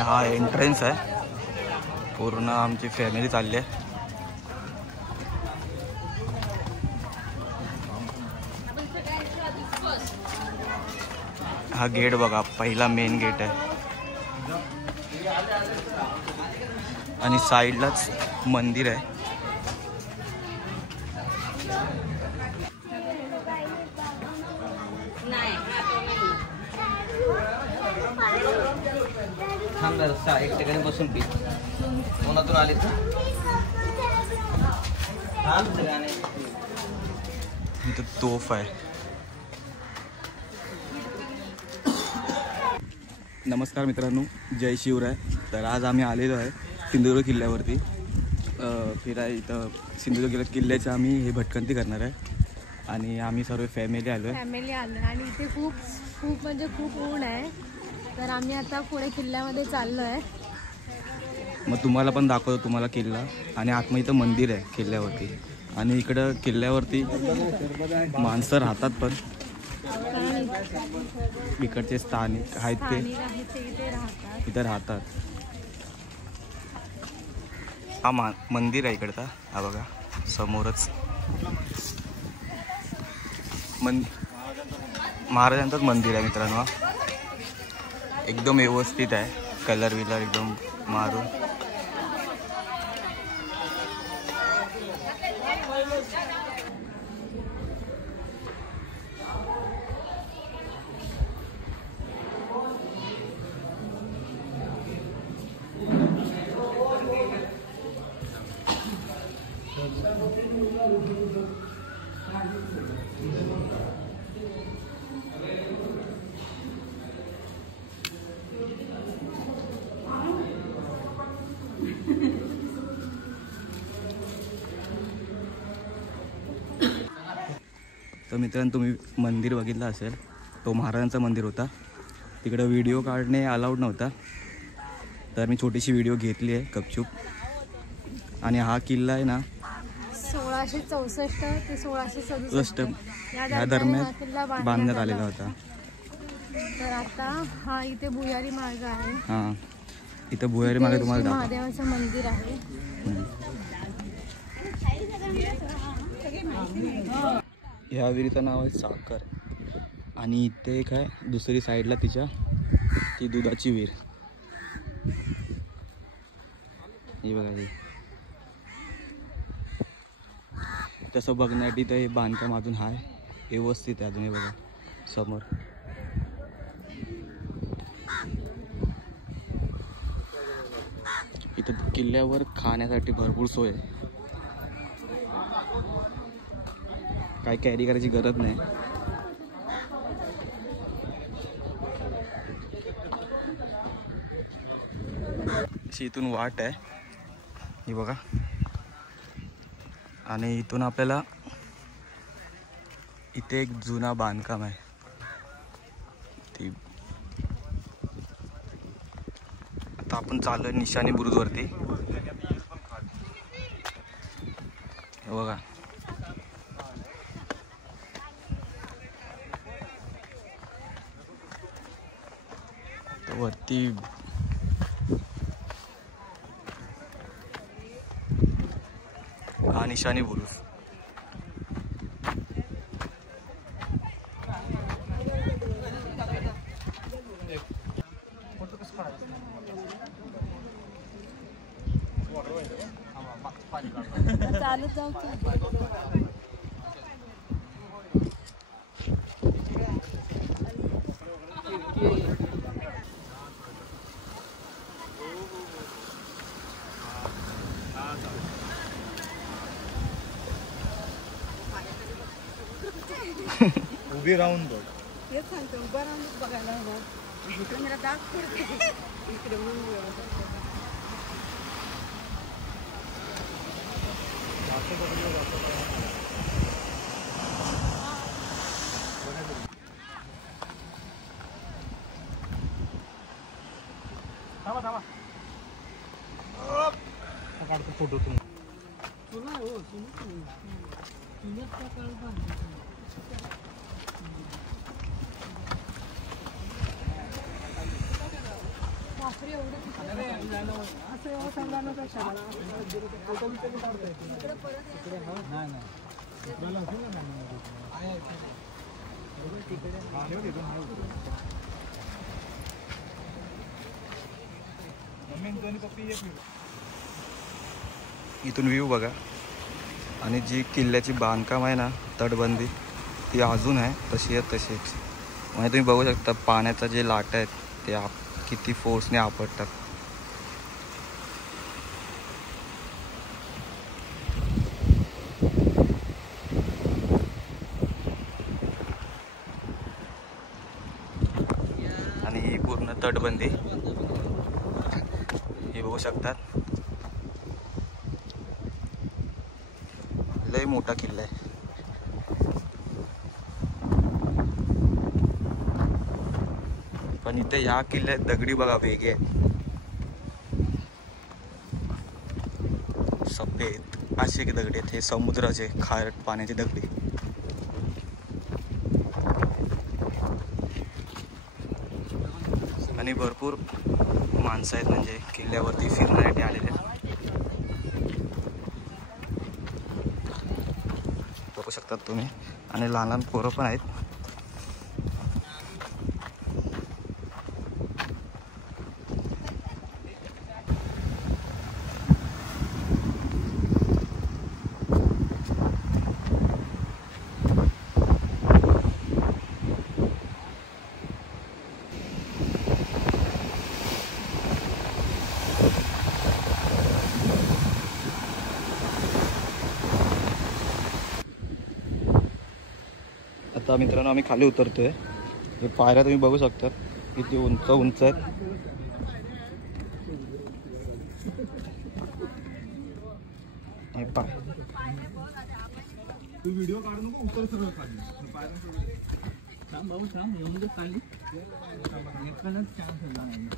हा एंट्रन्स आहे. पूर्ण आमची फॅमिली चालली आहे. हा गेट बघा, पहिला मेन गेट आहे आणि साईडलाच मंदिर आहे. एक ठिकाणी बसून पी. कोणातून आले तर तोफ आहे. नमस्कार मित्रांनो, जय शिवराय. तर आज आम्ही आलेलो आहे सिंधुदुर्ग किल्ल्यावरती फिराय. इथं सिंधुदुर्ग किल्ल्याचं आम्ही हे भटकंती करणार आहे आणि आम्ही सर्व फॅमिली आलो आणि इथे खूप खूप म्हणजे खूप ऊन आहे. तर आम्ही आता पुढे किल्ल्यामध्ये चाललो आहे. मग तुम्हाला पण दाखवतो तुम्हाला किल्ला. आणि आतमध्ये इथं मंदिर आहे किल्ल्यावरती. आणि इकडं किल्ल्यावरती माणसं राहतात पण इकडचे स्थानिक आहेत ते इथं राहतात. हा मंदिर आहे इकडचा. हा बघा समोरच महाराजांचंच मंदिर आहे मित्रांनो. एकदम व्यवस्थित आहे. कलर विलर एकदम मारून. तर मित्रांनो, तुम्ही मंदिर बघितलं असेल, तो महाराजांचा मंदिर होता. तिकडं व्हिडिओ काढणे अलाउड नव्हता, तर मी छोटीशी व्हिडिओ घेतली आहे गपचूप. आणि हा किल्ला आहे ना 1664 ते 1667 या दरम्यान बांधण्यात आलेला होता. तर आता हा इथे भुयारी मार्ग आहे. हां, इथं भुयारी मार्ग तुम्हाला महादेवाचं मंदिर आहे. ह्या विहिरीचं नाव आहे साखर. आणि इथे एक आहे दुसरी साईडला तिच्या, ती दुधाची विहीर. ही बघा, ही तसं बघण्यासाठी तर हे बांधकाम अजून आहे, व्यवस्थित आहे अजून. हे बघा समोर. इथं किल्ल्यावर खाण्यासाठी भरपूर सोय आहे. काय कॅरी करायची गरज नाही. अशी इथून वाट आहे ही बघा. आणि इथून आपल्याला इथे एक जुना बांधकाम आहे. ती आता आपण चाललोय निशाणी बुरुजवरती. हे बघा, वरती हा निशाणी बुरुज. चालत जाऊ. उभी राहून बघ. तेच सांगतो उभं राहून बघायला हवं. इकडे मला दाग पडते इकडे म्हणून व्यवस्थित. थांबा थांबा काढतो फोटो तुम्ही. तुला हो तुझ्याच त्या काळ असं एवढं चांगला नका शाळा. इथून व्ह्यू बघा. आणि जी किल्ल्याची बांधकाम आहे ना, तटबंदी ती अजून आहे तशी आहे तशीच. म्हणजे तुम्ही बघू शकता पाण्याचा जे लाटा आहेत ते किती फोर्सने आपटतात. आणि ही पूर्ण तटबंदी हे बघू शकतात. लय मोठा किल्ला आहे. पण इथे ह्या किल्ल्यात दगडी बघा वेगळे आहेत. सफेद असे की दगडी आहेत. हे समुद्राचे खारट पाण्याचे दगडी. आणि भरपूर माणसं आहेत म्हणजे किल्ल्यावरती फिरण्यासाठी आलेले. बघू शकतात तुम्ही. आणि लहान लहान पोरं पण आहेत. आता मित्रांनो आम्ही खाली उतरतोय. हे पायऱ्या तुम्ही बघू शकता किती उंच उंच आहेत. हे पाय तू व्हिडिओ काढू नको. उतर सगळं खाली पायऱ्या. भाऊ सांग खाली एकालाच चान्स होता नाही.